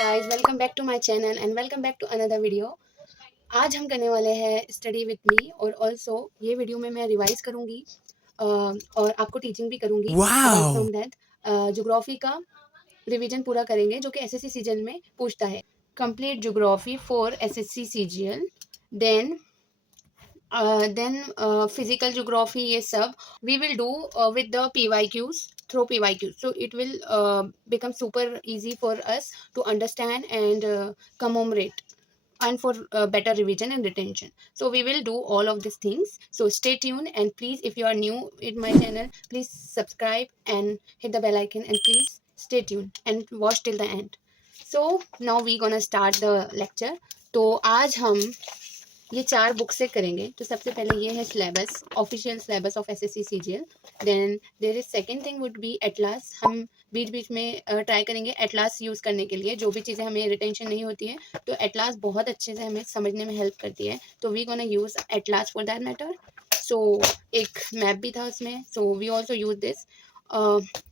Guys, welcome back to my channel and welcome back to another video. आज हम करने वाले हैं स्टडी विथ मी और ऑल्सो ये वीडियो में मैं रिवाइज करूंगी और आपको टीचिंग भी करूंगी। Apart Wow! From that geography का रिवीजन पूरा करेंगे जो कि एसएससी सीजीएल में पूछता है। Complete geography for SSC CGL, then physical geography, ये सब we will do with the PYQs, through PYQs, so it will become super easy for us to understand and commemorate and for better revision and retention. So we will do all of these things, so stay tuned and please, if you are new in my channel, please subscribe and hit the bell icon and please stay tuned and watch till the end. So now we gonna start the lecture. तो आज हम ये 4 book से करेंगे। तो सबसे पहले ये है syllabus, official syllabus of SSC CGL. Then there is second thing would be atlas. हम बीच बीच में ट्राई करेंगे एटलास यूज़ करने के लिए, जो भी चीज़ें हमें रिटेंशन नहीं होती है तो एटलास बहुत अच्छे से हमें समझने में हेल्प करती है। तो we gonna use atlas for that matter. So एक मैप भी था उसमें, so we also use this.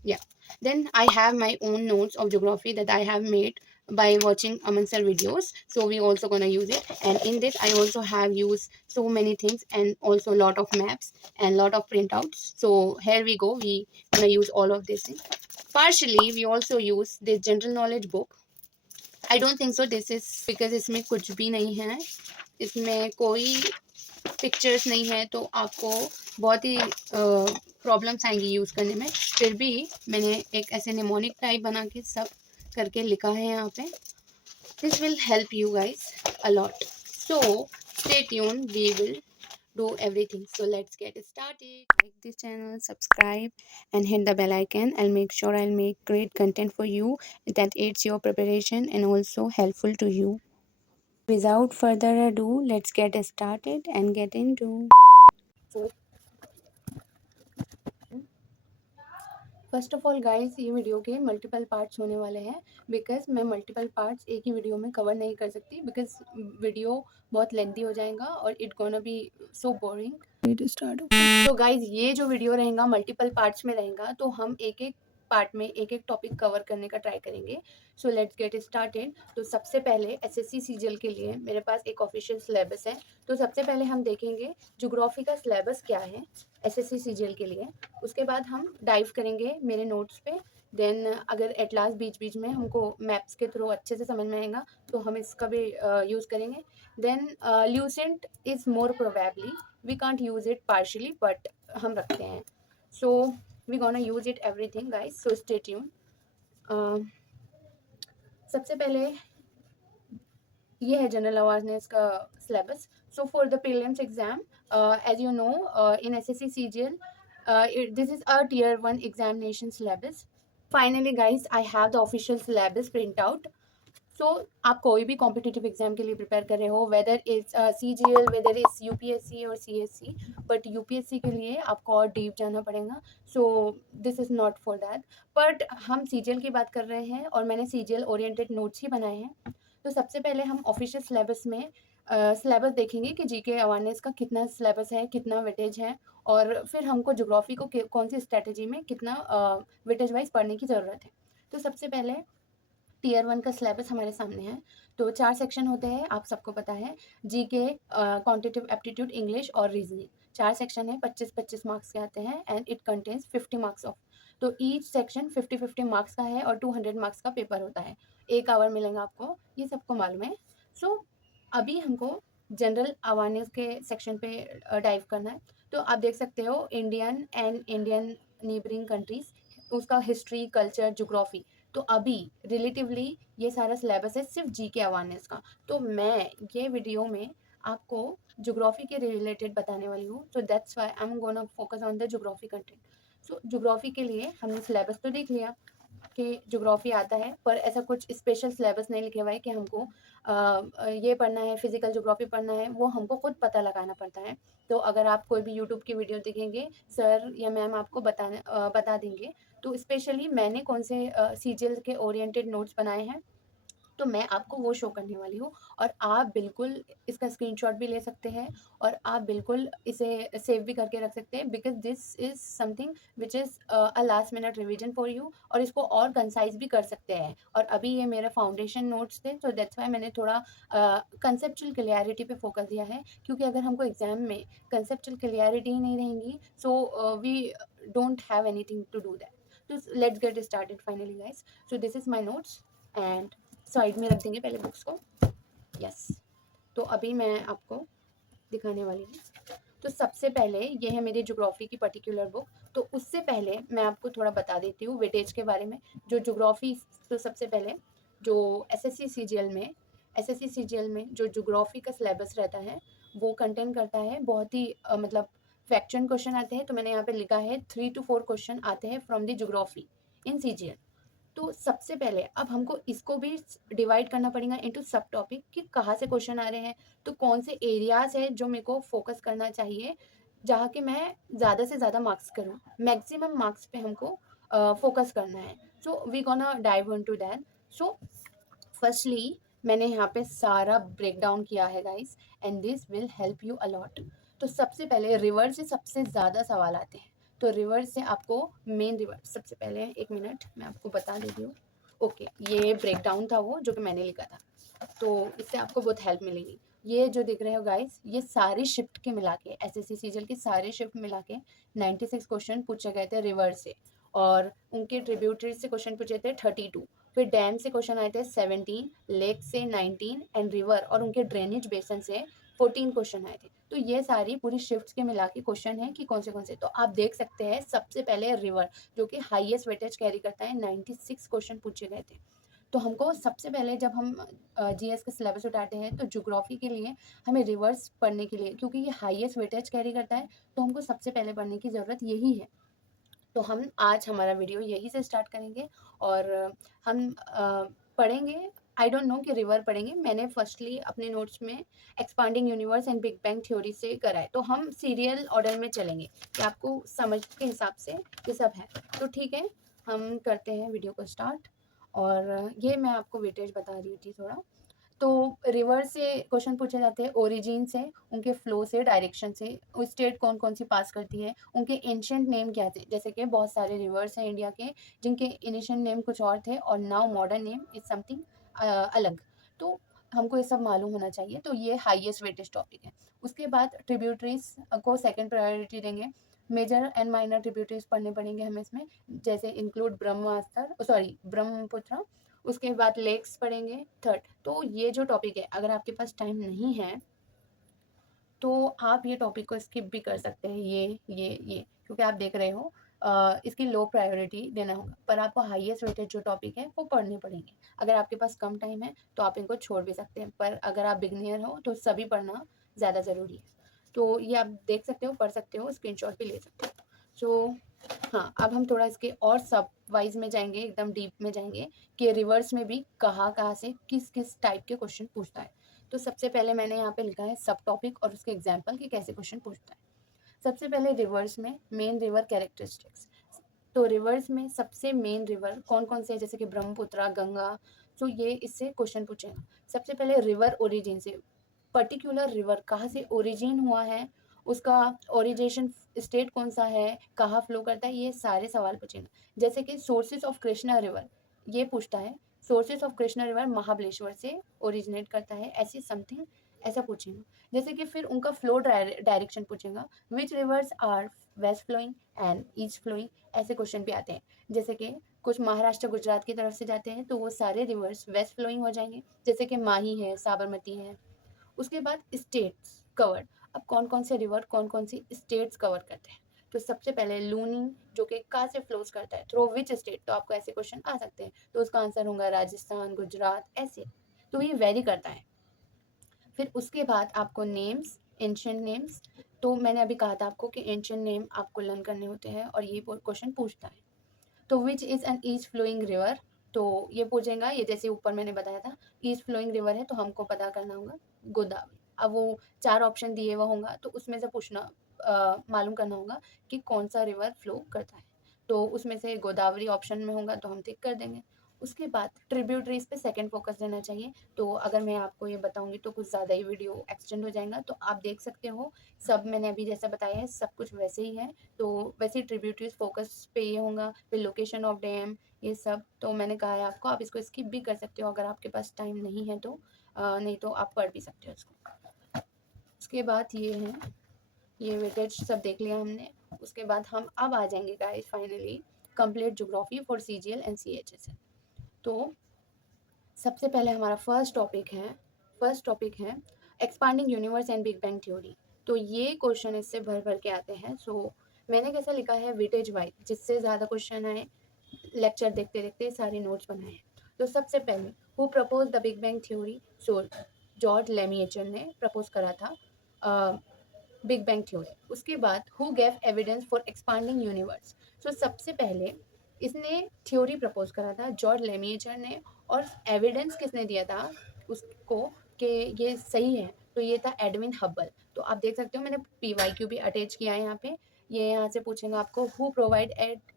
या then I have my own notes of geography that I have made by watching Aman sir videos, so we also gonna use it. And in this I also have used so many things and also a lot of maps and lot of printouts. So here we go, we gonna use all of this thing. Partially we also use this general knowledge book. I don't think so this is because इसमें कुछ भी नहीं है, इसमें कोई pictures नहीं है, तो आपको बहुत ही प्रॉब्लम्स आएंगी यूज़ करने में। फिर भी मैंने एक ऐसे निमोनिक टाइप बना के सब करके लिखा है यहाँ पे। This will help you guys a lot, so stay tune, we will do everything. So let's get started. Like this channel, subscribe and hit the bell icon. I'll make sure I'll make great content for you that aids your preparation and also helpful to you. Without further ado, let's get started and get into. So first of all guys, ये video के multiple parts होने वाले हैं because मैं multiple parts एक ही video में cover नहीं कर सकती बिकॉज वीडियो बहुत लेंथी हो जाएगा और it gonna be so boring. तो गाइस, ये जो वीडियो रहेगा मल्टीपल पार्ट्स में रहेगा, तो हम एक एक पार्ट में एक एक टॉपिक कवर करने का ट्राई करेंगे। So let's get started. तो सबसे पहले एसएससी सीजीएल के लिए मेरे पास एक ऑफिशियल सिलेबस है। तो सबसे पहले हम देखेंगे ज्योग्राफी का सिलेबस क्या है एसएससी सीजीएल के लिए। उसके बाद हम डाइव करेंगे मेरे नोट्स पे। देन अगर एट लास्ट बीच बीच में हमको मैप्स के थ्रू अच्छे से समझ में आएगा तो हम इसका भी यूज़ करेंगे। Then Lucent is more probably, we can't use it partially but हम रखते हैं। So we gonna use it everything guys, so stay tune. सबसे पहले ये है जनरल अवेयरनेस का सिलेबस। So for the prelims exam, as you know, in SSC CGL, this is a tier 1 examination syllabus. Finally guys, I have the official syllabus print out. So आप कोई भी competitive exam के लिए prepare कर रहे हो, whether it's CGL, whether it's UPSC और CSC, but UPSC के लिए आपको और डीप जाना पड़ेगा। सो this is not for that, but हम सीजीएल की बात कर रहे हैं और मैंने सीजीएल ओरिएंटेड नोट्स ही बनाए हैं। तो सबसे पहले हम ऑफिशियल सिलेबस में सिलेबस देखेंगे कि जीके अवेयरनेस का कितना सिलेबस है, कितना वेटेज है, और फिर हमको ज्योग्राफी को कौन सी स्ट्रेटेजी में कितना वेटेज वाइज पढ़ने की ज़रूरत है। तो सबसे पहले टियर 1 का सिलेबस हमारे सामने है। तो 4 सेक्शन होते हैं, आप सबको पता है। जीके, क्वांटिटेटिव एप्टीट्यूड, इंग्लिश और रीजनिंग, 4 सेक्शन है, 25-25 मार्क्स के आते हैं and it contains 50 marks of. तो ईच सेक्शन 50-50 मार्क्स का है और 200 मार्क्स का पेपर होता है। 1 आवर मिलेगा आपको, ये सबको मालूम है। सो अभी हमको जनरल अवेयरनेस के सेक्शन पे डाइव करना है। तो आप देख सकते हो Indian and Indian neighbouring countries, उसका हिस्ट्री, कल्चर, ज्योग्राफी। तो अभी रिलेटिवली ये सारा सिलेबस है सिर्फ जीके अवेयरनेस का। तो मैं ये वीडियो में आपको ज्योग्राफी के रिलेटेड बताने वाली हूँ। So that's why I am gonna focus on the geography content. So geography के लिए हमने सिलेबस तो देख लिया कि ज्योग्राफी आता है, पर ऐसा कुछ स्पेशल सिलेबस नहीं लिखे हुआ है कि हमको ये पढ़ना है, फिजिकल ज्योग्राफी पढ़ना है, वो हमको खुद पता लगाना पड़ता है। तो अगर आप कोई भी यूट्यूब की वीडियो देखेंगे, सर या मैम आपको बता देंगे। तो स्पेशली मैंने कौन से सीजीएल के ओरिएंटेड नोट्स बनाए हैं, तो मैं आपको वो शो करने वाली हूँ और आप बिल्कुल इसका स्क्रीनशॉट भी ले सकते हैं और आप बिल्कुल इसे सेव भी करके रख सकते हैं, because this is something which is a last minute revision for you, और इसको और कंसाइज भी कर सकते हैं। और अभी ये मेरे फाउंडेशन नोट्स थे, तो दैट्स वाई मैंने थोड़ा कंसेप्चुअल क्लियरिटी पे फोकस दिया है, क्योंकि अगर हमको एग्जाम में कंसेप्चुअल क्लियरिटी ही नहीं रहेंगी, so we don't have anything to do that. तो let's get started finally guys. So this is my notes and side में रख देंगे पहले बुक्स को। यस, तो अभी मैं आपको दिखाने वाली हूँ। तो सबसे पहले ये है मेरी ज्योग्राफी की पर्टिकुलर बुक। तो उससे पहले मैं आपको थोड़ा बता देती हूँ वेटेज के बारे में। जो ज्योग्राफी, तो सबसे पहले जो एसएससी सीजीएल में जो ज्योग्राफी का सिलेबस रहता है वो कंटेन करता है बहुत ही मतलब फैक्चुअल क्वेश्चन आते हैं। तो मैंने यहाँ पे लिखा है 3 to 4 क्वेश्चन आते हैं from the geography in CGL. तो सबसे पहले अब हमको इसको भी डिवाइड करना पड़ेगा इनटू सब टॉपिक कि कहाँ से क्वेश्चन आ रहे हैं, तो कौन से एरियाज है जो मेरे को फोकस करना चाहिए, जहाँ के मैं ज़्यादा से ज़्यादा मार्क्स करूँ, मैक्सिमम मार्क्स पे हमको फोकस करना है। So we gonna dive into that. So firstly मैंने यहाँ पे सारा ब्रेक डाउन किया है guys, and this will help you a lot. तो सबसे पहले रिवर से सबसे ज़्यादा सवाल आते हैं। तो रिवर से आपको मेन रिवर, सबसे पहले एक मिनट मैं आपको बता देती हूँ। ओके, ये ब्रेक डाउन था वो जो कि मैंने लिखा था, तो इससे आपको बहुत हेल्प मिलेगी। ये जो दिख रहे हो गाइस, ये सारी शिफ्ट के मिला के, एसएससी सीजीएल की सारी शिफ्ट मिला के 96 क्वेश्चन पूछे गए थे रिवर से, और उनके ट्रिब्यूटरीज से क्वेश्चन पूछे थे 32, फिर डैम से क्वेश्चन आए थे 17, लेक से 19 एंड रिवर और उनके ड्रेनेज बेसन से 14 क्वेश्चन आए थे। तो ये सारी पूरी शिफ्ट्स के मिला के क्वेश्चन है कि कौन से। तो आप देख सकते हैं सबसे पहले रिवर जो कि हाईएस्ट वेटेज कैरी करता है, 96 क्वेश्चन पूछे गए थे। तो हमको सबसे पहले जब हम जीएस का सिलेबस उठाते हैं तो ज्योग्राफी के लिए हमें रिवर्स पढ़ने के लिए, क्योंकि ये हाईएस्ट वेटेज कैरी करता है, तो हमको सबसे पहले पढ़ने की ज़रूरत यही है। तो हम आज हमारा वीडियो यही से स्टार्ट करेंगे और हम पढ़ेंगे, आई डोंट नो कि रिवर पढ़ेंगे। मैंने फर्स्टली अपने नोट्स में expanding universe and big bang theory से करा है, तो हम सीरियल ऑर्डर में चलेंगे कि आपको समझ के हिसाब से ये सब है। तो ठीक है, हम करते हैं वीडियो को स्टार्ट। और ये मैं आपको वेटेज बता रही थी थोड़ा। तो रिवर से क्वेश्चन पूछे जाते हैं ओरिजिन से, उनके फ्लो से, डायरेक्शन से, स्टेट कौन कौन सी पास करती है, उनके एंशियंट नेम क्या थे। जैसे कि बहुत सारे रिवर्स हैं इंडिया के जिनके इनिशियल नेम कुछ और थे और now modern name is something अलग। तो हमको ये सब मालूम होना चाहिए। तो ये हाईएस्ट वेटेज टॉपिक है। उसके बाद ट्रिब्यूटरीज को सेकंड प्रायोरिटी देंगे। मेजर एंड माइनर ट्रिब्यूटरीज पढ़ने पड़ेंगे हमें इसमें, जैसे इंक्लूड ब्रह्मपुत्र। उसके बाद लेक्स पढ़ेंगे थर्ड। तो ये जो टॉपिक है, अगर आपके पास टाइम नहीं है तो आप ये टॉपिक को स्किप भी कर सकते हैं, ये क्योंकि आप देख रहे हो इसकी लो प्रायोरिटी देना होगा, पर आपको हाईएस्ट वेटेज जो टॉपिक है वो पढ़ने पड़ेंगे। अगर आपके पास कम टाइम है तो आप इनको छोड़ भी सकते हैं, पर अगर आप बिगनियर हो तो सभी पढ़ना ज़्यादा ज़रूरी है। तो ये आप देख सकते हो, पढ़ सकते हो, स्क्रीनशॉट भी ले सकते हो। सो हाँ, अब हम थोड़ा इसके और सब वाइज में जाएंगे, एकदम डीप में जाएंगे कि रिवर्स में भी कहाँ से किस किस टाइप के क्वेश्चन पूछता है। तो सबसे पहले मैंने यहाँ पे लिखा है सब टॉपिक और उसके एग्जाम्पल कि कैसे क्वेश्चन पूछता है। सबसे पहले रिवर्स में मेन रिवर कैरेक्टरिस्टिक्स। तो रिवर्स में सबसे मेन रिवर कौन कौन से है, जैसे कि ब्रह्मपुत्र, गंगा। तो ये इससे क्वेश्चन पूछेगा। सबसे पहले रिवर ओरिजिन से, पर्टिकुलर रिवर कहाँ से ओरिजिन हुआ है, उसका ओरिजिनेशन स्टेट कौन सा है, कहाँ फ्लो करता है, ये सारे सवाल पूछेगा। जैसे कि सोर्सेज ऑफ कृष्णा रिवर, ये पूछता है sources of Krishna river Mahabaleshwar से ओरिजिनेट करता है, ऐसी समथिंग ऐसा पूछेगा। जैसे कि फिर उनका फ्लो डायरेक्शन पूछेगा, which rivers are west flowing and east flowing, ऐसे क्वेश्चन भी आते हैं। जैसे कि कुछ महाराष्ट्र गुजरात की तरफ से जाते हैं तो वो सारे रिवर्स वेस्ट फ्लोइंग हो जाएंगे, जैसे कि माही है, साबरमती है। उसके बाद स्टेट्स कवर्ड, अब कौन कौन से रिवर कौन कौन सी स्टेट्स कवर करते हैं। तो सबसे पहले लूनी जो कि कहाँ से फ्लोज करता है, थ्रू विच स्टेट, तो आपको ऐसे क्वेश्चन आ सकते हैं। तो उसका आंसर होगा राजस्थान, गुजरात, ऐसे। तो ये वेरी करता है। फिर उसके बाद आपको नेम्स, एंशियंट नेम्स। तो मैंने अभी कहा था आपको कि एंशियंट नेम आपको लर्न करने होते हैं और ये क्वेश्चन पूछता है। तो which is an east flowing river, तो ये पूछेगा, ये जैसे ऊपर मैंने बताया था ईस्ट फ्लोइंग रिवर है, तो हमको पता करना होगा गोदावरी। अब वो 4 ऑप्शन दिए हुआ होगा तो उसमें से पूछना मालूम करना होगा कि कौन सा रिवर फ्लो करता है। तो उसमें से गोदावरी ऑप्शन में होगा तो हम टिक कर देंगे। उसके बाद ट्रिब्यूटरीज पे सेकंड फोकस देना चाहिए। तो अगर मैं आपको ये बताऊंगी तो कुछ ज़्यादा ही वीडियो एक्सटेंड हो जाएगा, तो आप देख सकते हो सब मैंने अभी जैसा बताया है सब कुछ वैसे ही है। तो वैसे ही ट्रिब्यूटरीज फोकस पे ये होगा, फिर लोकेशन ऑफ डैम, ये सब तो मैंने कहा है आपको, आप इसको स्किप भी कर सकते हो अगर आपके पास टाइम नहीं है तो, नहीं तो आप पढ़ भी सकते हो इसको। उसके बाद ये है, ये वेटेज सब देख लिया हमने। उसके बाद हम अब आ जाएंगे guys finally complete geography for CGL and CHSL। तो सबसे पहले हमारा फर्स्ट टॉपिक है expanding universe and big bang theory. तो ये क्वेश्चन इससे भर भर के आते हैं। सो मैंने कैसा लिखा है वेटेज वाइज, जिससे ज़्यादा क्वेश्चन आए, लेक्चर देखते देखते सारे नोट्स बनाए हैं। तो सबसे पहले who propose the big bang theory. So George Lemaitre ने प्रपोज करा था बिग बैंग थ्योरी। उसके बाद who gave evidence for expanding universe. So सबसे पहले इसने थ्योरी प्रपोज करा था जॉर्ज लेमिएचर ने, और एविडेंस किसने दिया था उसको कि ये सही है, तो ये था एडविन हब्बल। तो आप देख सकते हो मैंने PYQ भी अटैच किया है यहाँ पे। ये यहाँ से पूछेंगे आपको who provide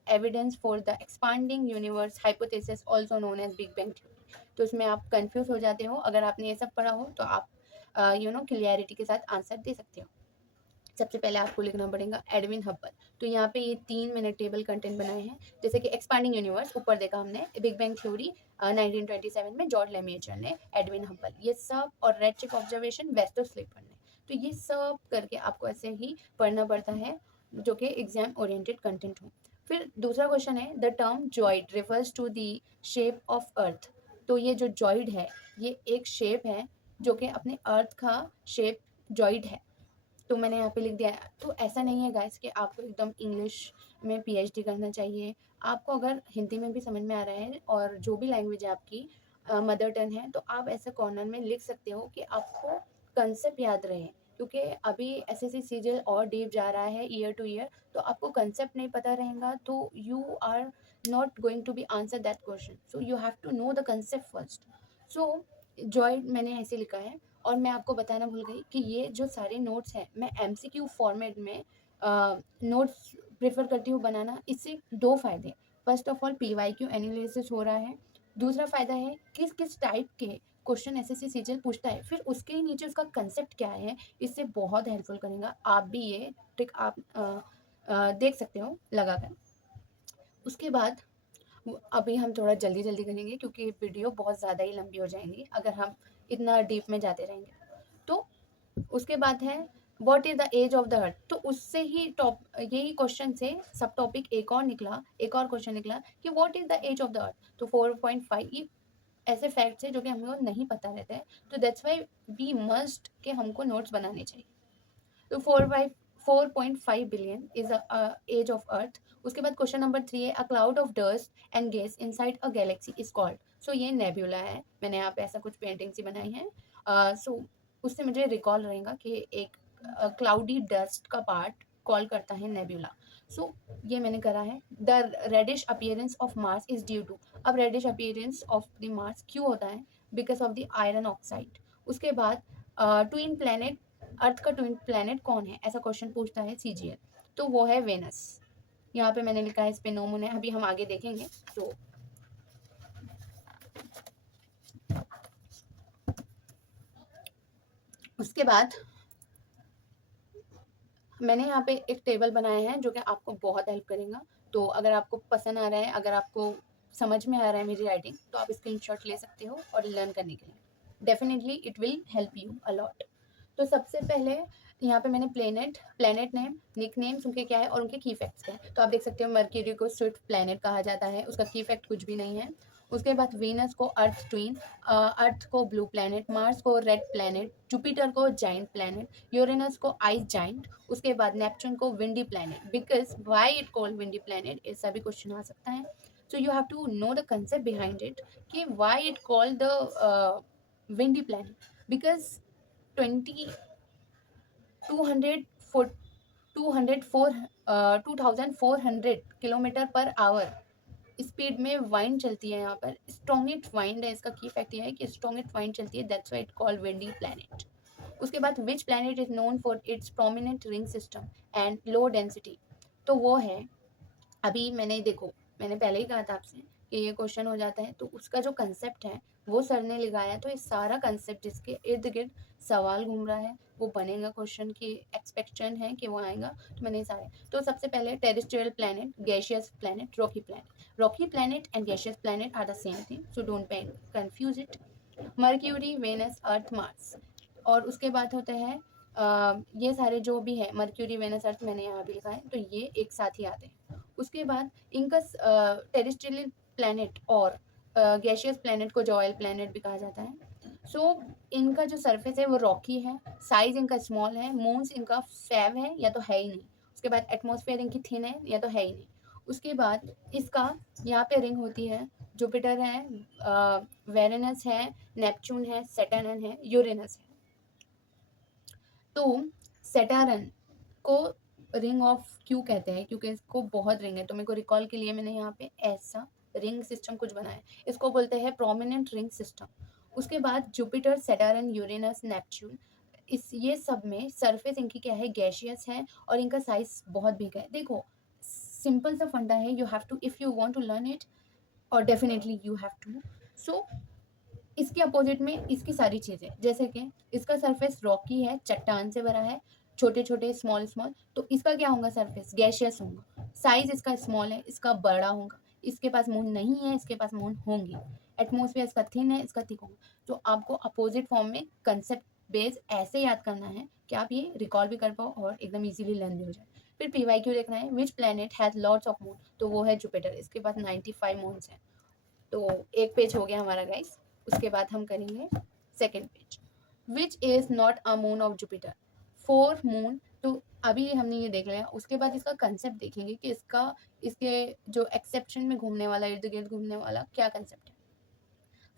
evidence for the expanding universe hypothesis also known as big bang theory. तो इसमें आप कंफ्यूज हो जाते हो, अगर आपने ये सब पढ़ा हो तो आप क्लियरिटी के साथ आंसर दे सकते हो। सबसे पहले आपको लिखना पड़ेगा एडविन हब्बल। तो यहाँ पे ये 3 मैंने टेबल कंटेंट बनाए हैं, जैसे कि एक्सपांडिंग यूनिवर्स ऊपर देखा हमने, बिग बैंग थ्योरी 1927 में जॉर्ज लेमिएचर ने, एडविन हब्बल, ये सब, और रेडशिफ्ट ऑब्जर्वेशन वेस्टर स्लीपर ने। तो ये सब करके आपको ऐसे ही पढ़ना पड़ता है जो कि एग्जाम ओरिएंटेड कंटेंट हो। फिर दूसरा क्वेश्चन है the term geoid refers to the shape of earth. तो ये जो जॉइड है ये एक शेप है जो कि अपने अर्थ का शेप जॉइड है। तो मैंने यहाँ पे लिख दिया है। तो ऐसा नहीं है गाइस कि आपको एकदम इंग्लिश में PhD करना चाहिए। आपको अगर हिंदी में भी समझ में आ रहा है और जो भी लैंग्वेज है आपकी मदर टंग है, तो आप ऐसा कॉर्नर में लिख सकते हो कि आपको कंसेप्ट याद रहे, क्योंकि अभी SSC CGL और डीप जा रहा है ईयर टू ईयर। तो आपको कंसेप्ट नहीं पता रहेगा तो you are not going to be answer that question. So you have to know the concept first. So geoid मैंने ऐसे लिखा है। और मैं आपको बताना भूल गई कि ये जो सारे नोट्स हैं मैं MCQ फॉर्मेट में नोट्स प्रेफर करती हूँ बनाना। इससे दो फ़ायदे, first of all PYQ analysis हो रहा है, दूसरा फ़ायदा है किस किस टाइप के क्वेश्चन SSC CGL पूछता है, फिर उसके ही नीचे उसका कंसेप्ट क्या है, इससे बहुत हेल्पफुल करेगा। आप भी ये ट्रिक आप देख सकते हो लगा कर। उसके बाद अभी हम थोड़ा जल्दी जल्दी करेंगे क्योंकि वीडियो बहुत ज़्यादा ही लंबी हो जाएंगी अगर हम इतना डीप में जाते रहेंगे। तो उसके बाद है what is the age of the earth. तो उससे ही टॉप यही क्वेश्चन से सब टॉपिक एक और क्वेश्चन निकला कि what is the age of the earth. तो 4.5 ये ऐसे फैक्ट्स है जो कि हमको नहीं पता रहता है, तो दैट्स वाई वी मस्ट के हमको नोट्स बनाने चाहिए। तो 4.5 billion is age of earth. उसके बाद क्वेश्चन नंबर 3 है a cloud of dust and gas inside a galaxy is called. So ये नेब्यूला है, मैंने यहाँ पे ऐसा कुछ पेंटिंग्स ही बनाई है। सो उससे मुझे रिकॉल रहेगा कि एक क्लाउडी डस्ट का पार्ट कॉल करता है नेब्यूला। सो ये मैंने करा है। The reddish appearance of Mars is due to. अब reddish appearance of the Mars क्यों होता है, because of the iron oxide. उसके बाद ट्विन प्लैनेट, अर्थ का ट्विन प्लैनेट कौन है, ऐसा क्वेश्चन पूछता है CGL, तो वो है वेनस। यहाँ पे मैंने लिखा है, इस पे नो मून है, अभी हम आगे देखेंगे। तो उसके बाद मैंने यहाँ पे एक टेबल बनाया है जो कि आपको बहुत हेल्प करेगा। तो अगर आपको पसंद आ रहा है, अगर आपको समझ में आ रहा है मेरी राइटिंग, तो आप स्क्रीनशॉट ले सकते हो और लर्न करने के लिए definitely it will help you a lot. तो सबसे पहले यहाँ पे मैंने प्लेनेट नेम, निक नेम्स उनके क्या है और उनके की फैक्ट्स क्या है। तो आप देख सकते हो मर्क्यूरी को स्विफ्ट प्लेनेट कहा जाता है, उसका की फैक्ट कुछ भी नहीं है। उसके बाद वीनस को अर्थ ट्विन, अर्थ को ब्लू प्लेनेट, मार्स को रेड प्लेनेट, जुपिटर को जाइंट प्लेनेट, यूरेनस को आइस जाइंट। उसके बाद नेपच्यून को windy planet. Because why it called windy planet, ऐसा भी क्वेश्चन आ सकता है। So you have to know the concept behind it कि why it called the windy planet, because 2400 kilometre पर आवर स्पीड में वाइंड चलती है। यहाँ पर स्ट्रॉन्गेस्ट वाइंड है, इसका की फैक्ट ये है कि स्ट्रॉन्गेस्ट वाइंड चलती है, that's why it called windy planet. उसके बाद which planet is known for its prominent ring system and low density. तो वो है, अभी मैंने देखो मैंने पहले ही कहा था आपसे ये क्वेश्चन हो जाता है। तो उसका जो कंसेप्ट है वो सर ने लगाया, तो ये सारा कंसेप्ट जिसके इर्द गिर्द सवाल घूम रहा है वो बनेगा क्वेश्चन की एक्सपेक्टेशन है कि वो आएगा। तो मैंने सारे, तो सबसे पहले terrestrial planet, gaseous planet, rocky planet. Rocky planet and gaseous planet are the same thing, so don't confuse it. Mercury, Venus, Earth, Mars. और उसके बाद होते हैं ये सारे जो भी है मर्क्यूरी, वेनस, अर्थ, मैंने यहाँ भी लिखा है, तो ये एक साथ ही आते हैं। उसके बाद इनका टेरेस्ट्रियल प्लैनेट और गैसियस प्लैनेट को जॉयल प्लैनेट भी कहा जाता है। सो इनका जो सरफेस है वो रॉकी है, साइज इनका स्मॉल है, मून्स इनका 5 है या तो है ही नहीं। उसके बाद एटमॉस्फेयर इनकी थिन है या तो है ही नहीं। उसके बाद इसका यहाँ पे रिंग होती है, जुपिटर है, वेरेनस है, नेपच्यून है, सैटर्न है, यूरेनस है। तो सैटर्न को रिंग ऑफ क्यों कहते हैं, क्योंकि इसको बहुत रिंग है। तो मेरे को रिकॉल के लिए मैंने यहाँ पे ऐसा रिंग सिस्टम कुछ बनाया, इसको बोलते हैं प्रोमिनेंट रिंग सिस्टम। उसके बाद जुपिटर, सैटर्न, यूरेनस, नेपच्यून, इस ये सब में सरफेस इनकी क्या है, गैसियस है, और इनका साइज बहुत बिग है। देखो सिंपल सा फंडा है, you have to, if you want to learn it, और definitely you have to. So इसके अपोजिट में इसकी सारी चीज़ें, जैसे कि इसका सरफेस रॉकी है, चट्टान से भरा है, छोटे छोटे स्मॉल स्मॉल, तो इसका क्या होगा, सरफेस गैशियस होगा, साइज इसका स्मॉल है, इसका बड़ा होगा, इसके पास मून नहीं है, इसके पास मून होंगी, एटमोसफियर इसका थिन है, इसका थिक होगा। तो आपको अपोजिट फॉर्म में कंसेप्ट बेस ऐसे याद करना है कि आप ये रिकॉल भी कर पाओ और एकदम इजीली लर्न भी हो जाए। फिर पीवाईक्यू देखना है, which planet has lots of moon, तो वो है जुपिटर, इसके पास 95 मून्स हैं। तो एक पेज हो गया हमारा गाइस। उसके बाद हम करेंगे second page, which is not a moon of Jupiter, 4 moon. तो अभी हमने ये देख लिया, उसके बाद इसका कंसेप्ट देखेंगे कि इसका, इसके जो एक्सेप्शन में घूमने वाला, इर्द गिर्द घूमने वाला क्या कंसेप्ट है।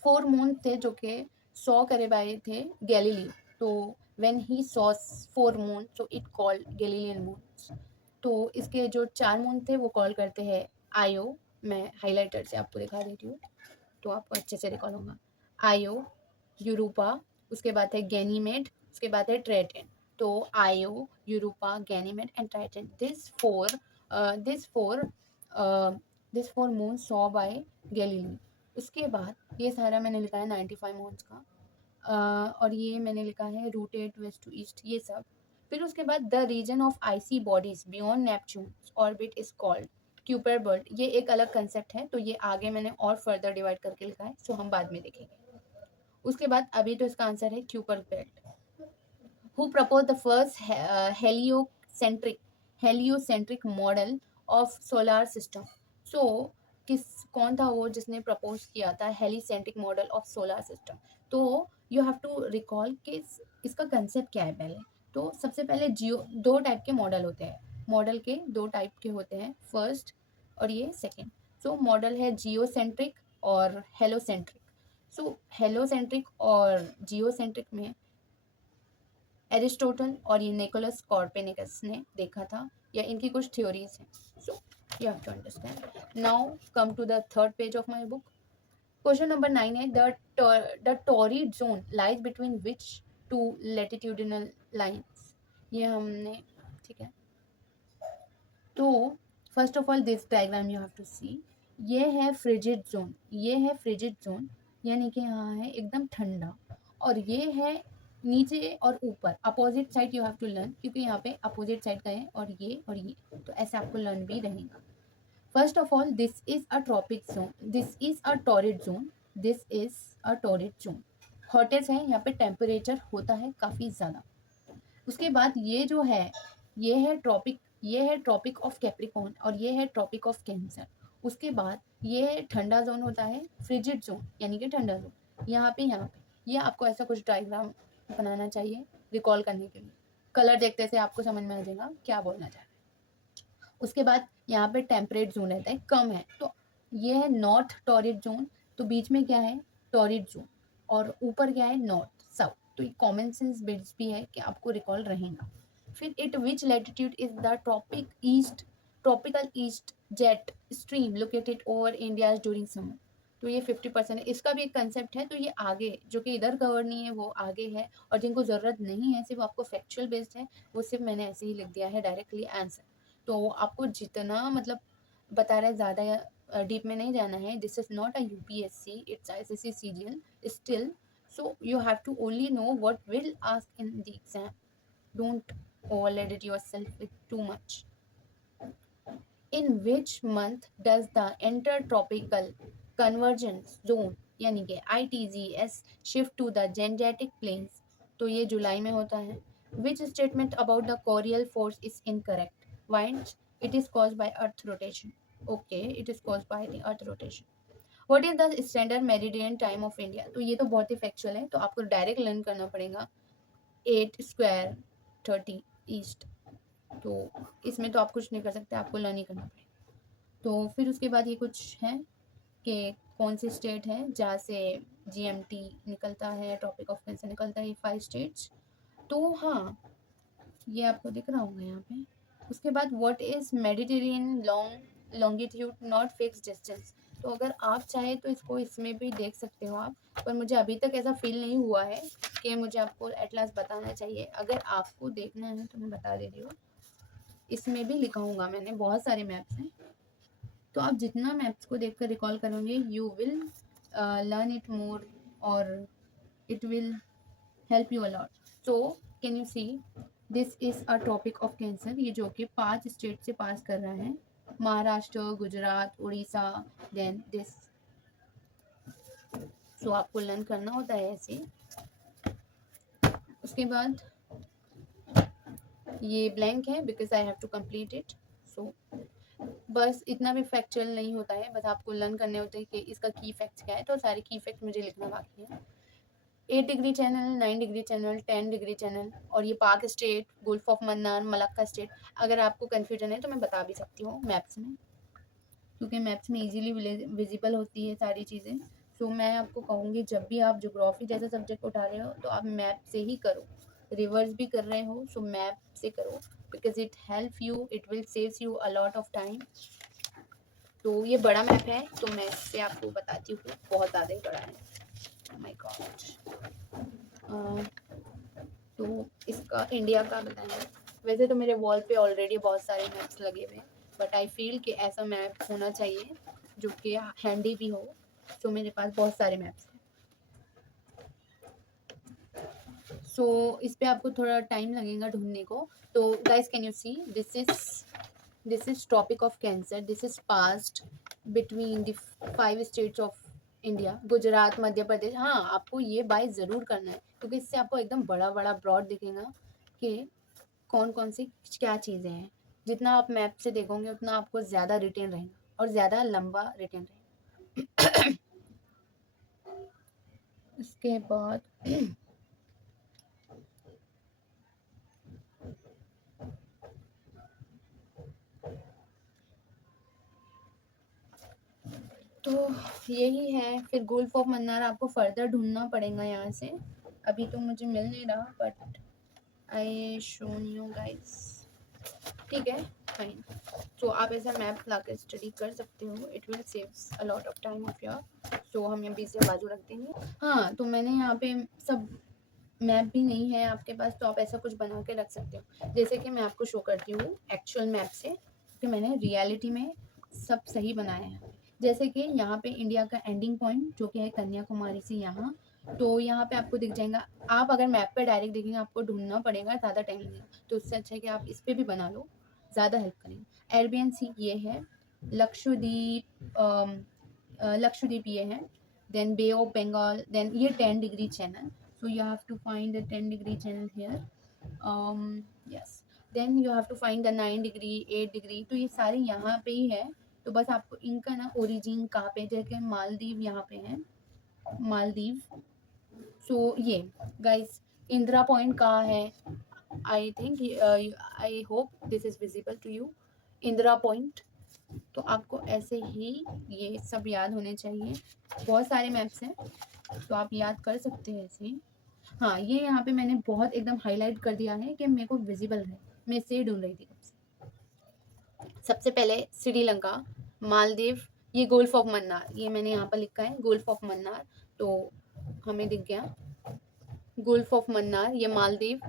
4 मून थे जो कि 100 करीब आए थे गैलीलियो, तो when he saw 4 moon so it called Galilean moon. तो इसके जो 4 मून थे वो कॉल करते हैं आयो, मैं हाइलाइटर से आपको दिखा देती हूँ तो आपको अच्छे से रिकॉल होगा। आयो, यूरोपा, उसके बाद है गैनीमेड, उसके बाद है ट्राइटन। तो Io, Europa, Ganymede and Triton, this four moon saw by Galilei. उसके बाद ये सारा मैंने लिखा है 95 मून्स का, और ये मैंने लिखा है रूटेड वेस्ट टू ईस्ट, ये सब। फिर उसके बाद the region of icy bodies beyond Neptune orbit is called Kuiper belt, ये एक अलग कंसेप्ट है, तो ये आगे मैंने और फर्दर डिवाइड करके लिखा है, सो हम बाद में देखेंगे। उसके बाद अभी तो इसका आंसर है Kuiper belt. Who propose the first heliocentric model of solar system, so कौन था वो जिसने प्रपोज किया था heliocentric model of solar system. तो यू हैव टू रिकॉल कि इसका कंसेप्ट क्या है पहले। तो सबसे पहले जियो, 2 टाइप के मॉडल होते हैं, मॉडल के 2 टाइप के होते हैं, फर्स्ट और ये सेकेंड। सो मॉडल है जियोसेंट्रिक और हेलोसेंट्रिक। सो हेलोसेंट्रिक और जियोसेंट्रिक में एरिस्टोटल और ये निकोलस कॉर्पेनिकस ने देखा था, या इनकी कुछ थ्योरीज हैं। So you have to understand. Now come to the third page of my book. Question number 9 है, the torrid zone lies between which 2 latitudinal lines. ये हमने, ठीक है। तो first of all this diagram you have to see, ये है frigid zone, ये है फ्रिजिड जोन, यानी कि यहाँ है एकदम ठंडा, और ये है नीचे और ऊपर opposite side, you have to learn, क्योंकि यहाँ पे अपोजिट साइड का है, और ये, तो ऐसे आपको लर्न भी रहेगा। First of all this is a tropic zone, this is a torrid zone, this is a torrid zone. Hottest है, यहाँ पे टेम्परेचर होता है काफ़ी ज़्यादा। उसके बाद ये जो है, ये है ट्रॉपिक, ये है ट्रॉपिक ऑफ कैप्रिकॉर्न, और ये है ट्रॉपिक ऑफ कैंसर। उसके बाद ये ठंडा जोन होता है, फ्रिजिड जोन, यानी कि ठंडा जोन। यहाँ पे ये आपको ऐसा कुछ डायग्राम बनाना चाहिए रिकॉल करने के लिए। कलर देखते से आपको समझ में आ जाएगा क्या बोलना चाह रहे हैं। उसके बाद यहाँ पे टेम्परेट जोन रहता है, कम है, तो ये है नॉर्थ टॉरिड जोन, तो बीच में क्या है, टॉरिड जोन, और ऊपर क्या है, नॉर्थ साउथ। तो ये कॉमन सेंस बिट्स भी है कि आपको रिकॉल रहेगा। फिर it which latitude is the tropical east jet stream located over India during summer. तो ये 50% है, इसका भी एक कंसेप्ट है, तो ये आगे जो कि इधर कवर नहीं है वो आगे है, और जिनको ज़रूरत नहीं है, सिर्फ आपको फैक्चुअल बेस्ड है, वो सिर्फ मैंने ऐसे ही लिख दिया है डायरेक्टली आंसर। तो आपको जितना मतलब बता रहे ज़्यादा डीप में नहीं जाना है. This is not a UPSC, it's SSC serial still. So you have to only know what will ask in the exam. Don't overload yourself with too much. In which month does the intertropical convergence zone यानी कि ITZS shift to the Gangetic plains? तो ये जुलाई में होता है. Which statement about the Coriolis force is incorrect? Why? It is caused by Earth rotation. Okay, it is caused by the Earth rotation. What is the standard meridian time of India? तो ये तो बहुत ही factual है, तो आपको direct learn करना पड़ेगा. 8 square 30 east. तो इसमें तो आप कुछ नहीं कर सकते, आपको लर्न ही करना पड़ेगा. तो फिर उसके बाद ये कुछ है कि कौन सी स्टेट है जहाँ से GMT निकलता है, ट्रॉपिक ऑफ कैंसर निकलता है, ये 5 स्टेट्स. तो हाँ, ये आपको दिख रहा होगा यहाँ पे. उसके बाद what is Mediterranean longitude not fix distance. तो अगर आप चाहे तो इसको इसमें भी देख सकते हो आप, पर मुझे अभी तक ऐसा फील नहीं हुआ है कि मुझे आपको एटलास बताना चाहिए. अगर आपको देखना है तो मैं बता दे रही हूँ, इसमें भी लिखाऊंगा मैंने, बहुत सारे मैप्स हैं. तो आप जितना मैप्स को देखकर रिकॉल करोगे you will learn it more और it will help you a lot. So can you see this is a tropic of Cancer, ये जो कि 5 स्टेट से पास कर रहा है, महाराष्ट्र, गुजरात, उड़ीसा, देन दिस. सो आपको लर्न करना होता है ऐसे. उसके बाद ये ब्लैंक है because I have to complete it. So बस इतना भी फैक्चुअल नहीं होता है, बस आपको लर्न करने होते हैं कि इसका की फैक्ट्स क्या है. तो सारे की फैक्ट मुझे लिखना बाकी है. 8 degree channel, 9 degree channel, 10 degree channel, और ये पाक state, Gulf of Mannar, Malacca state. अगर आपको कन्फ्यूजन है तो मैं बता भी सकती हूँ मैप्स में, क्योंकि मैप्स में इजीली विजिबल होती है सारी चीज़ें. सो मैं आपको कहूँगी जब भी आप ज्योग्राफी जैसा सब्जेक्ट उठा रहे हो तो आप मैप से ही करो. रिवर्स भी कर रहे हो सो मैप से करो, because it help you, it will saves you a lot of time. तो ये बड़ा मैप है तो मैं इससे आपको बताती हूँ, बहुत ज़्यादा ही बड़ा है. My God. तो इसका इंडिया का बताएं. वैसे तो मेरे वॉल पे ऑलरेडी बहुत सारे मैप्स लगे हुए हैं, बट आई फील कि ऐसा मैप होना चाहिए जो कि हैंडी भी हो. तो मेरे पास बहुत सारे मैप्स हैं. सो इस पे आपको थोड़ा टाइम लगेगा ढूंढने को. तो guys can you see this is tropic of Cancer. This is passed between the 5 states of India, Gujarat, Madhya Pradesh. हाँ, आपको ये बाय ज़रूर करना है, क्योंकि इससे आपको एकदम बड़ा बड़ा ब्रॉड दिखेगा कि कौन कौन सी क्या चीज़ें हैं. जितना आप मैप से देखोगे उतना आपको ज़्यादा रिटेन रहेगा और ज़्यादा लंबा रिटेन रहेगा. उसके बाद तो यही है. फिर गुल्फ ऑफ मन्नार आपको फर्दर ढूंढना पड़ेगा यहाँ से. अभी तो मुझे मिल नहीं रहा, but I shown you guys. ठीक है, फाइन. तो आप ऐसा मैप लाकर स्टडी कर सकते हो. It will saves a lot of time of your. तो हम यहाँ बीच से बाजू रख देंगे. हाँ, तो मैंने यहाँ पे सब मैप भी नहीं है आपके पास तो आप ऐसा कुछ बना के रख सकते हो. जैसे कि मैं आपको शो करती हूँ एक्चुअल मैप से कि मैंने रियलिटी में सब सही बनाया है. जैसे कि यहाँ पे इंडिया का एंडिंग पॉइंट जो कि है कन्याकुमारी से यहाँ, तो यहाँ पे आपको दिख जाएगा. आप अगर मैप पे डायरेक्ट देखेंगे आपको ढूंढना पड़ेगा, ज़्यादा टाइम लगेगा. तो उससे अच्छा है कि आप इस पर भी बना लो, ज़्यादा हेल्प करेंगे. एयरबीएन सी ये है. लक्षद्वीप ये है. Then bay of Bengal. Then ये 10 degree channel. So you have to find the 10 degree channel here. Yes. Then you have to find the 9 degree, 8 degree. तो ये सारे यहाँ पे ही है. तो बस आपको इनका ना ओरिजिन कहाँ पे, जैसे मालदीव यहाँ पे है, मालदीव. सो ये गाइस इंदिरा पॉइंट कहाँ है. I think I hope this is visible to you. Indira point. तो आपको ऐसे ही ये सब याद होने चाहिए. बहुत सारे मैप्स हैं तो आप याद कर सकते हैं ऐसे ही. हाँ, ये यहाँ पे मैंने बहुत एकदम हाईलाइट कर दिया है कि मेरे को विजिबल है. मैं इसे ढूंढ रही थी कब से. सबसे पहले श्रीलंका, मालदीव, ये गोल्फ ऑफ मन्नार, ये मैंने यहाँ पर लिखा है गोल्फ ऑफ मन्नार. तो हमें दिख गया गोल्फ ऑफ मन्नार, ये मालदीव.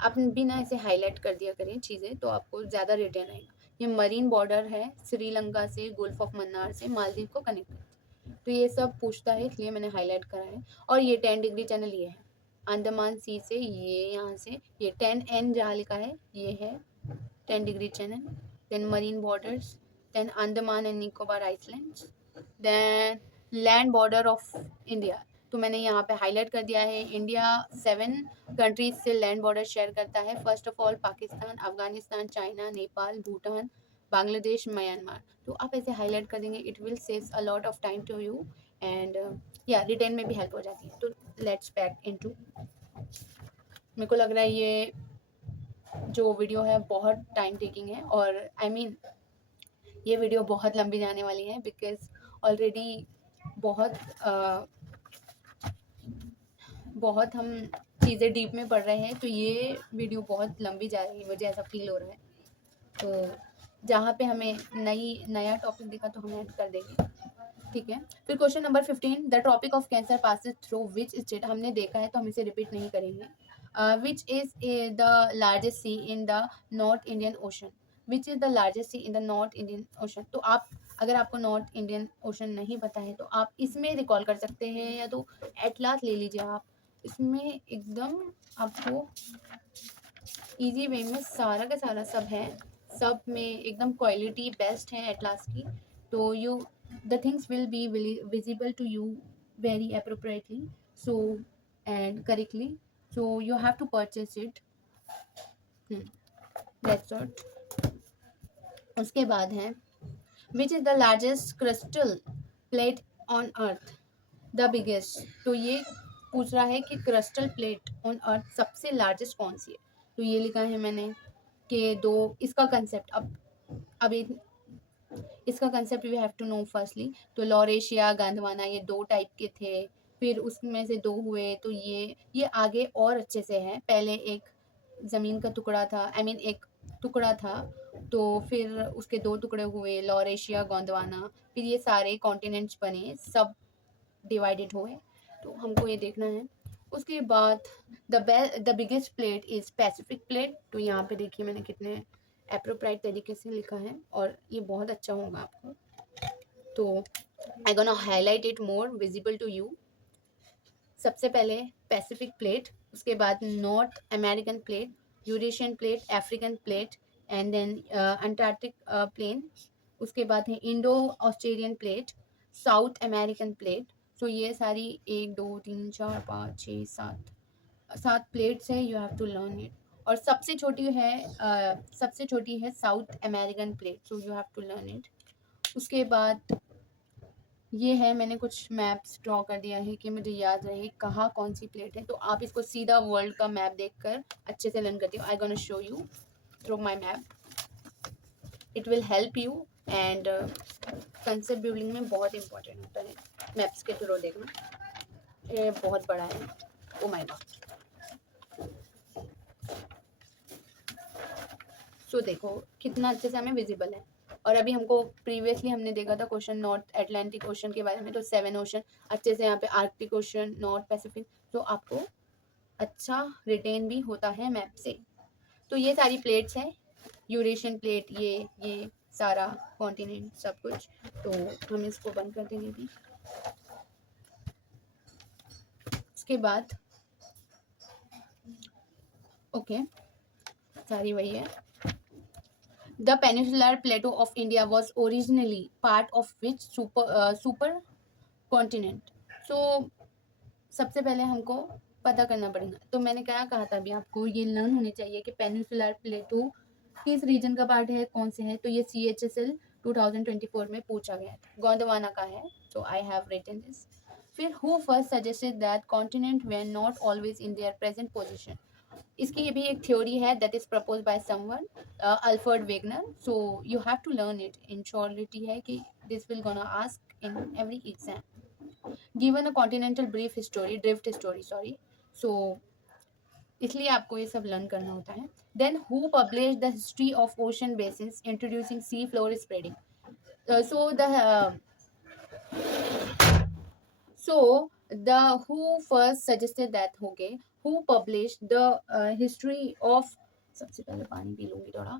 आप भी ना ऐसे हाईलाइट कर दिया करें चीज़ें तो आपको ज़्यादा रिटेन आएगा. ये मरीन बॉर्डर है श्रीलंका से गुल्फ ऑफ मन्नार से मालदीव को कनेक्ट करती है। तो ये सब पूछता है, इसलिए मैंने हाईलाइट करा है। और ये 10 डिग्री चैनल ये है अंडमान सी से, ये यहाँ से ये 10N जहाँ लिखा है ये है 10 degree channel. Then marine borders, then Andaman and Nicobar islands, then land border of India. तो मैंने यहाँ पे हाईलाइट कर दिया है, इंडिया 7 कंट्रीज से लैंड बॉर्डर शेयर करता है। First of all Pakistan, Afghanistan, China, Nepal, Bhutan, Bangladesh, Myanmar. तो आप ऐसे हाईलाइट कर देंगे, it will saves a lot of time to you and या रिटेन में भी हेल्प हो जाती है। तो लेट्स बैक इनटू, मेरे को लग रहा है ये जो वीडियो है बहुत टाइम टेकिंग है और आई मीन ये वीडियो बहुत लंबी जाने वाली है बिकॉज ऑलरेडी बहुत बहुत हम चीज़ें डीप में पढ़ रहे हैं, तो ये वीडियो बहुत लंबी जा रही है, मुझे ऐसा फील हो रहा है। तो जहाँ पे हमें नया टॉपिक दिखा तो हम ऐड कर देंगे, ठीक है। फिर question number 15, the tropic of cancer passes through which state. हमने देखा है तो हम इसे रिपीट नहीं करेंगे। Which is the largest sea in the north Indian ocean. Which is the largest sea in the north Indian ocean. तो आप अगर आपको नॉर्थ इंडियन ओशन नहीं पता है तो आप इसमें रिकॉल कर सकते हैं, या तो एटलास ले लीजिए आप, इसमें एकदम आपको इजी वे में सारा का सारा सब है, सब में एकदम क्वालिटी बेस्ट है एटलास की। तो you the things will be visible to you very appropriately, so and correctly, so you have to purchase it. That's all. उसके बाद है which is the largest crystal plate on earth, the biggest। तो ये पूछ रहा है कि crystal plate on earth सबसे लार्जेस्ट कौन सी है। तो ये लिखा है मैंने कि दो, इसका कंसेप्ट अब इसका concept we have to know firstly. तो लॉरेशिया, गांधवाना, ये 2 टाइप के थे, फिर उसमें से 2 हुए। तो ये आगे और अच्छे से है। पहले एक ज़मीन का टुकड़ा था, आई मीन एक टुकड़ा था, तो फिर उसके 2 टुकड़े हुए, लॉरेशिया, गोंडवाना, फिर ये सारे कॉन्टिनेंट्स बने, सब डिवाइडेड हुए। तो हमको ये देखना है। उसके बाद the biggest plate is Pacific plate. तो यहाँ पे देखिए मैंने कितने एप्रोप्राइट तरीके से लिखा है और ये बहुत अच्छा होगा आपको। तो I gonna highlight it more visible to you. सबसे पहले पैसिफिक प्लेट, उसके बाद north American plate, Eurasian plate, African plate and then Antarctic plane. उसके बाद है Indo Australian plate, South American plate. तो ये सारी 1 2 3 4 5 6 7 प्लेट्स है, you have to learn it. और सबसे छोटी है South American plate, so you have to learn it. उसके बाद ये है, मैंने कुछ मैप्स ड्रॉ कर दिया है कि मुझे याद रहे कहाँ कौन सी प्लेट है। तो आप इसको सीधा वर्ल्ड का मैप देखकर अच्छे से लर्न करती हो। I gonna show you through my map, it will help you and concept building में बहुत इंपॉर्टेंट होता है मैप्स के थ्रू देखना। ये बहुत बड़ा है, ओ माय गॉड। सो देखो कितना अच्छे से हमें विजिबल है। और अभी हमको प्रीवियसली हमने देखा था क्वेश्चन नॉर्थ अटलांटिक ओशन के बारे में, तो 7 ओशन अच्छे से यहाँ पे आर्कटिक ओशन, नॉर्थ पैसिफिक, तो आपको अच्छा रिटेन भी होता है मैप से। तो ये सारी प्लेट्स हैं, यूरेशियन प्लेट, ये सारा कॉन्टिनेंट सब कुछ। तो हम इसको बंद कर देंगे अभी। उसके बाद ओके सारी वही है। The peninsular plateau of India was originally part of which supercontinent? So सबसे पहले हमको पता करना पड़ेगा। तो मैंने क्या कहा था अभी आपको, ये लर्न होनी चाहिए कि पेनिनसुलर प्लेटो किस रीजन का पार्ट है, कौन से है। तो ये CHSL 2024 में पूछा गया था, गोंडवाना का है। तो आई हैव रिटन दिस। फिर who first suggested that continent were not always in their present position. इसकी ये भी एक थ्योरी है that is propose by someone, Alfred Wegener. So you have to learn it, in surety है कि this will gonna ask in every exam. Given a continental drift story sorry. So इसलिए आपको ये सब लर्न करना होता है। Then who publish the history of ocean basins introducing sea floor spreading. So the who first suggested that, okay, who published the history of, सबसे पहले पानी पी लूंगी थोड़ा।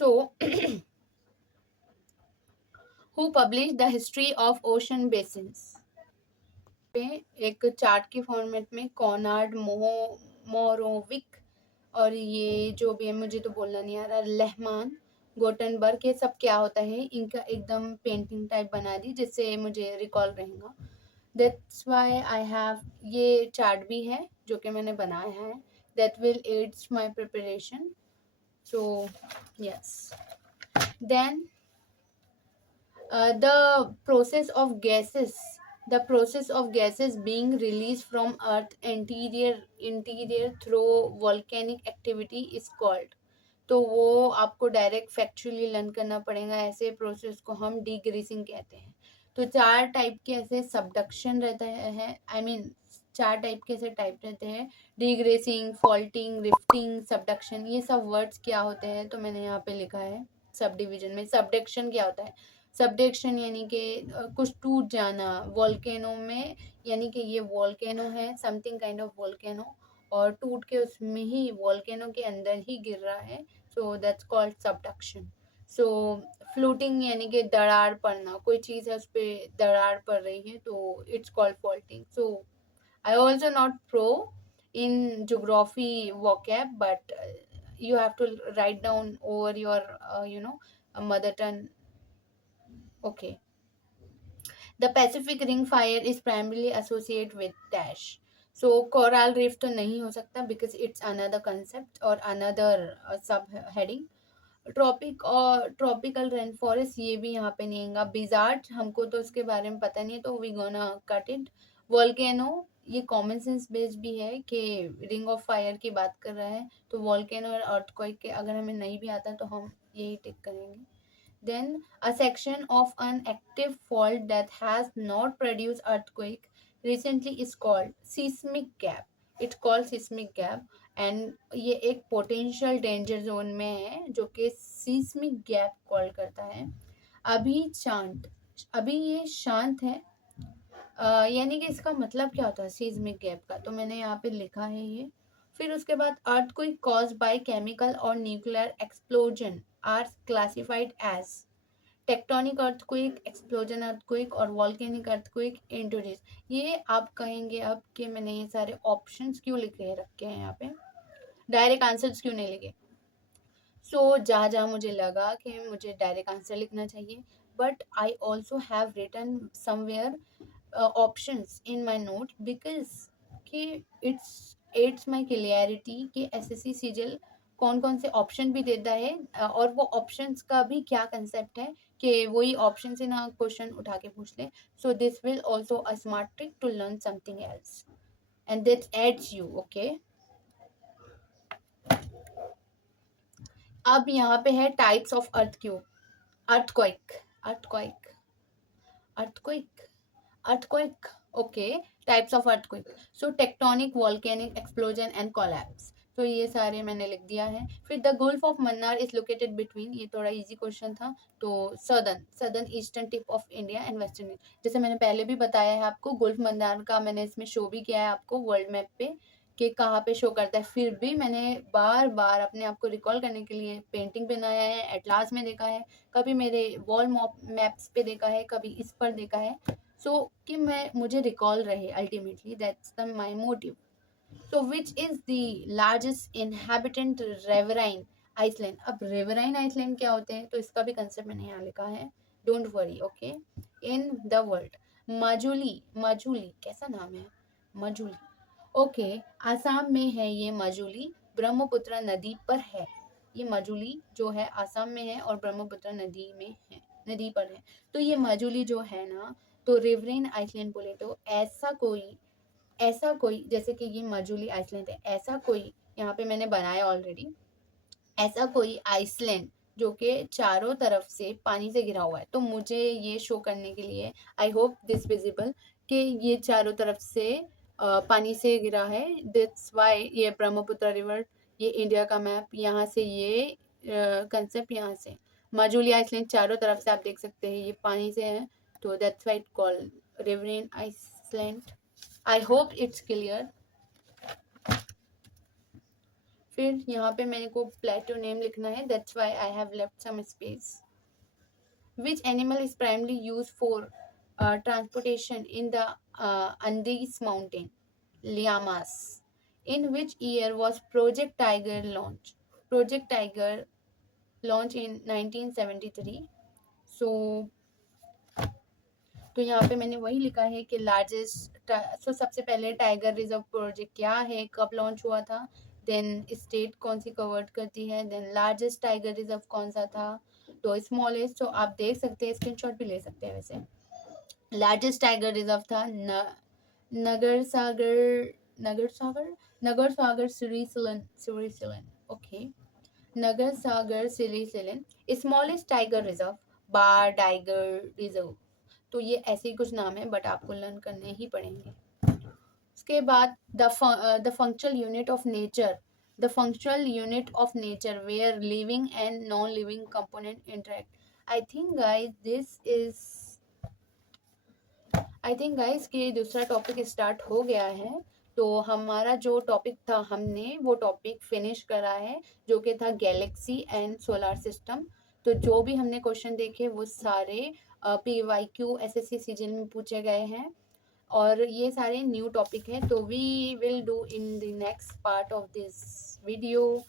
So who published the history of ocean basins? पे एक chart के format में कॉनार्ड मोरोविक, और ये जो भी है मुझे तो बोलना नहीं आ रहा, लेहमान, गोटनबर्ग, ये सब क्या होता है, इनका एकदम पेंटिंग टाइप बना दी जिससे मुझे रिकॉल रहेगा. दैट्स वाई आई हैव ये चार्ट भी है जो कि मैंने बनाया है. That will aids my preparation. So yes. Then the process of gases, the process of gases being released from earth interior through volcanic activity is called. तो वो आपको डायरेक्ट फैक्चुअली लर्न करना पड़ेगा. ऐसे प्रोसेस को हम डीग्रीसिंग कहते हैं. तो चार टाइप के ऐसे सबडक्शन रहता है, आई मीन चार टाइप के ऐसे टाइप रहते हैं, डीग्रेसिंग, फॉल्टिंग, रिफ्टिंग, सबडक्शन. ये सब वर्ड्स क्या होते हैं तो मैंने यहाँ पे लिखा है सब डिवीजन में. सबडक्शन क्या होता है? सबडक्शन यानी कि कुछ टूट जाना. वॉल्केनो में यानी कि ये वॉल्केनो है, समथिंग काइंड ऑफ वॉल्केनो, और टूट के उसमें ही वॉल्केनो के अंदर ही गिर रहा है. So that's called subduction. So floating यानी कि दरार पड़ना, कोई चीज़ है उस पर दरार पड़ रही है तो it's called faulting. So I also not pro in geography vocab, but you have to write down over your mother tongue. Okay. The Pacific Ring fire is primarily associated with dash. So coral reef तो नहीं हो सकता because it's another concept or another sub heading. Tropic और tropical rain forest ये भी यहाँ पे नहीं आएगा. बिजार्ड हमको तो उसके बारे में पता नहीं है तो we gonna cut it. Volcano ये कॉमन सेंस बेस्ड भी है कि रिंग ऑफ फायर की बात कर रहा है, तो वॉल्केनो और अर्थक्वेक के अगर हमें नहीं भी आता तो हम यही टिक करेंगे. Then a section of an active fault that has not produced earthquake recently is called seismic gap. It's called seismic gap and ये एक potential danger zone में है जो कि seismic gap कॉल करता है. अभी शांत, अभी ये शांत है. यानी कि इसका मतलब क्या होता है seismic gap का, तो मैंने यहाँ पे लिखा है ये. फिर उसके बाद earthquake caused by chemical or nuclear explosion are classified as tectonic earthquake, explosion earthquake और वॉल्केनिक अर्थक्वेक इंटोरिस. ये आप कहेंगे अब कि मैंने ये सारे ऑप्शंस क्यों लिखे रखे हैं यहाँ पे, डायरेक्ट आंसर्स क्यों नहीं लिखे. सो जहाँ जहाँ मुझे लगा कि मुझे डायरेक्ट आंसर लिखना चाहिए, but I also have written somewhere options in my note because कि इट्स माई क्लियरिटी कि एसएससी सीजीएल कौन कौन से ऑप्शन भी देता है और वो ऑप्शंस का भी क्या कंसेप्ट है कि वही ऑप्शन से ना क्वेश्चन उठा के पूछ ले. So this will also a smart trick to learn something else and that aids you. Okay. अब यहाँ पे है types of earthquake. Earthquake. Okay. Types of earthquake. So tectonic, volcanic, explosion and collapse. तो ये सारे मैंने लिख दिया है. फिर the gulf of Mannar is located between, ये थोड़ा इजी क्वेश्चन था, तो southern eastern tip of India and western India. जैसे मैंने पहले भी बताया है आपको, गल्फ मन्नार का मैंने इसमें शो भी किया है आपको वर्ल्ड मैप पे कि कहाँ पे शो करता है. फिर भी मैंने बार बार अपने आप को रिकॉल करने के लिए पेंटिंग बनाया है, एटलास में देखा है, कभी मेरे वॉल मैप्स पे देखा है, कभी इस पर देखा है. कि मुझे रिकॉल रहे ultimately. That's the my motive. So which is the largest inhabitant riverine island. अब रेवराइन आइसलैंड क्या होते हैं तो इसका भी कंसेप्ट मैंने यहाँ लिखा है, don't worry. Okay. In the world. Majuli कैसा नाम है, मजूली. ओके. आसाम में है ये मजूली, ब्रह्मपुत्र नदी पर है. ये मजूली जो है आसाम में है और ब्रह्मपुत्र नदी में है, नदी पर है. तो ये मजूली जो है ना, तो रिवरेन आइसलैंड बोले तो ऐसा कोई जैसे कि ये मजूली आइसलैंड है, ऐसा कोई यहाँ पे मैंने बनाया ऑलरेडी, ऐसा कोई आइसलैंड जो कि चारों तरफ से पानी से घिरा हुआ है. तो मुझे ये शो करने के लिए, आई होप दिस विजिबल, कि ये चारों तरफ से पानी से घिरा है. दैट्स वाई ये ब्रह्मपुत्र रिवर, ये इंडिया का मैप, यहाँ से ये कंसेप्ट, यहाँ से मजूली आइसलैंड चारों तरफ से आप देख सकते हैं ये पानी से है, तो that's why it called riverine island. I hope it's clear. फिर यहाँ पे मेरे को प्लेटो नेम लिखना है, that's why I have left some space. Which animal is primarily used for transportation in the Andes mountain? Llamas. In which year was Project Tiger launched? Project Tiger launched in 1973. So तो यहाँ पे मैंने वही लिखा है कि largest. सो सबसे पहले टाइगर रिजर्व प्रोजेक्ट क्या है, कब लॉन्च हुआ था, देन स्टेट कौन सी कवर्ड करती है, देन लार्जेस्ट टाइगर रिजर्व कौन सा था, तो स्मॉलेस्ट. तो आप देख सकते हैं, स्क्रीनशॉट भी ले सकते हैं. वैसे लार्जेस्ट टाइगर रिजर्व था नगर सागर नगर सागर नगर सागर सिरिसिलन. ओके, नगर सागर सिरिसिलन. स्मॉलेस्ट टाइगर रिजर्व बार टाइगर रिजर्व. तो ये ऐसे ही कुछ नाम है, बट आपको लर्न करने ही पड़ेंगे. उसके बाद the functional unit of nature. The functional unit of nature where living and non living component interact. I think guys कि दूसरा टॉपिक स्टार्ट हो गया है. तो हमारा जो टॉपिक था हमने वो टॉपिक फिनिश करा है, जो कि था गैलेक्सी एंड सोलर सिस्टम. तो जो भी हमने क्वेश्चन देखे वो सारे PYQ SSC सीजन में पूछे गए हैं, और ये सारे न्यू टॉपिक हैं. तो we will do in the next part of this video,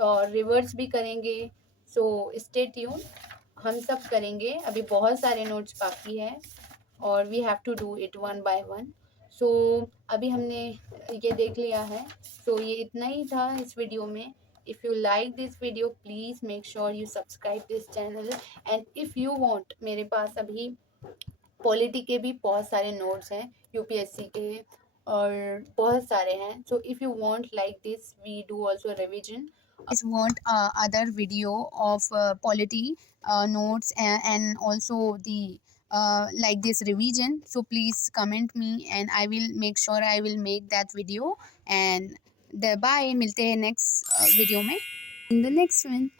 और रिवर्स भी करेंगे. सो स्टे ट्यून, हम सब करेंगे. अभी बहुत सारे नोट्स बाकी है और we have to do it one by one. So अभी हमने ये देख लिया है. सो ये इतना ही था इस वीडियो में. If you like this video please make sure you subscribe this channel. And if you want, मेरे पास अभी पॉलिटी के भी बहुत सारे नोट्स हैं, UPSC के, और बहुत सारे हैं. So if you want like this we do also revision. Want other video of polity notes and also the like this revision, so please comment me and I will make sure I will make that video. And the bye, milte hain next video mein in the next one.